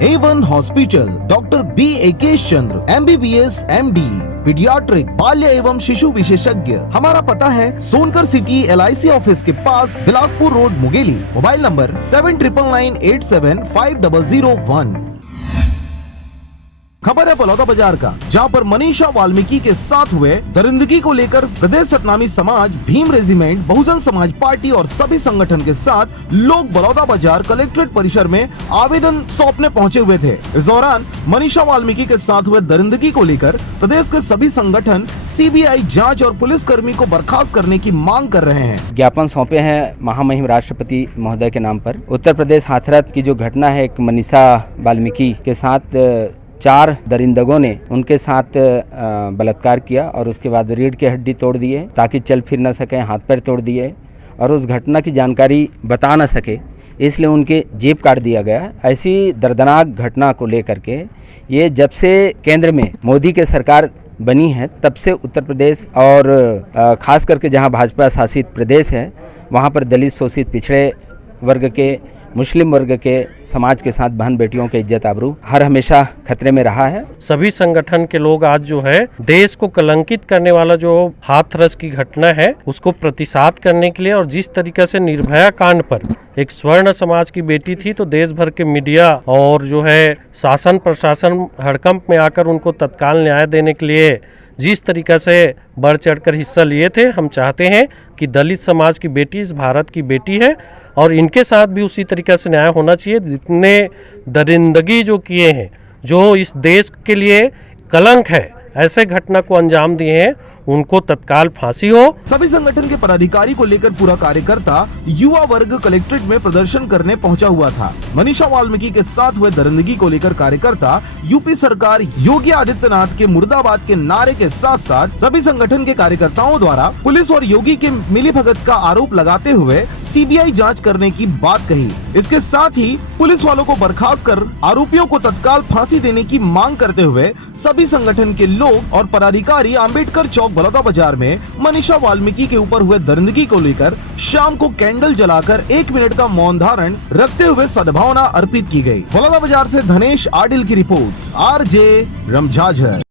A1 hospital, doctor B एकेश चंद्र, MBBS MD, paediatric, बाल्य एवं शिशु विशेषज्ञ। हमारा पता है सोनकर सिटी LIC ऑफिस के पास, Bilaspur road, Mungeli. Mobile number 7999875001। खबर है बलौदा बाजार का, जहां पर मनीषा वाल्मीकि के साथ हुए दरिंदगी को लेकर प्रदेश सतनामी समाज, भीम रेजिमेंट, बहुजन समाज पार्टी और सभी संगठन के साथ लोग बलौदा बाजार कलेक्ट्रेट परिसर में आवेदन सौंपने पहुंचे हुए थे। इस दौरान मनीषा वाल्मीकि के साथ हुए दरिंदगी को लेकर प्रदेश के सभी संगठन CBI जांच और पुलिस कर्मी को बर्खास्त करने की मांग कर रहे हैं। ज्ञापन सौंपे हैं महामहिम राष्ट्रपति महोदय के नाम पर। उत्तर प्रदेश हाथरस की जो घटना है, एक मनीषा वाल्मीकि के साथ 4 दरिंदगों ने उनके साथ बलात्कार किया और उसके बाद रीढ़ की हड्डी तोड़ दिए ताकि चल फिर न सके, हाथ पैर तोड़ दिए और उस घटना की जानकारी बता न सके, इसलिए उनके जेब काट दिया गया। ऐसी दर्दनाक घटना को लेकर के ये जब से केंद्र में मोदी के सरकार बनी है तब से उत्तर प्रदेश और खास करके जहां भाजपा शासित प्रदेश है वहां पर दलित, शोषित, पिछड़े वर्ग के, मुस्लिम वर्ग के समाज के साथ बहन बेटियों के इज्जत आबरू हर हमेशा खतरे में रहा है। सभी संगठन के लोग आज जो है देश को कलंकित करने वाला जो हाथरस की घटना है उसको प्रतिसाद करने के लिए, और जिस तरीके से निर्भया कांड पर एक स्वर्ण समाज की बेटी थी तो देश भर के मीडिया और जो है शासन प्रशासन हड़कंप में आकर उनको तत्काल न्याय देने के लिए जिस तरीके से बढ़ चढ़कर हिस्सा लिए थे, हम चाहते हैं कि दलित समाज की बेटी इस भारत की बेटी है और इनके साथ भी उसी तरीके से न्याय होना चाहिए। जितने दरिंदगी जो किए हैं, जो इस देश के लिए कलंक है, ऐसे घटना को अंजाम दिए हैं, उनको तत्काल फांसी हो। सभी संगठन के पदाधिकारी को लेकर पूरा कार्यकर्ता युवा वर्ग कलेक्ट्रेट में प्रदर्शन करने पहुंचा हुआ था। मनीषा वाल्मीकि के साथ हुए दरिंदगी को लेकर कार्यकर्ता यूपी सरकार योगी आदित्यनाथ के मुर्दाबाद के नारे के साथ साथ सभी संगठन के कार्यकर्ताओं द्वारा पुलिस और योगी के मिलीभगत का आरोप लगाते हुए CBI जांच करने की बात कही। इसके साथ ही पुलिस वालों को बर्खास्त कर आरोपियों को तत्काल फांसी देने की मांग करते हुए सभी संगठन के लोग और पदाधिकारी अम्बेडकर चौक बलौदा बाजार में मनीषा वाल्मीकि के ऊपर हुए दरिंदगी को लेकर शाम को कैंडल जलाकर 1 मिनट का मौन धारण रखते हुए सद्भावना अर्पित की गई। बलौदा बाजार से धनेश आडिल की रिपोर्ट, RJ रमझाझर।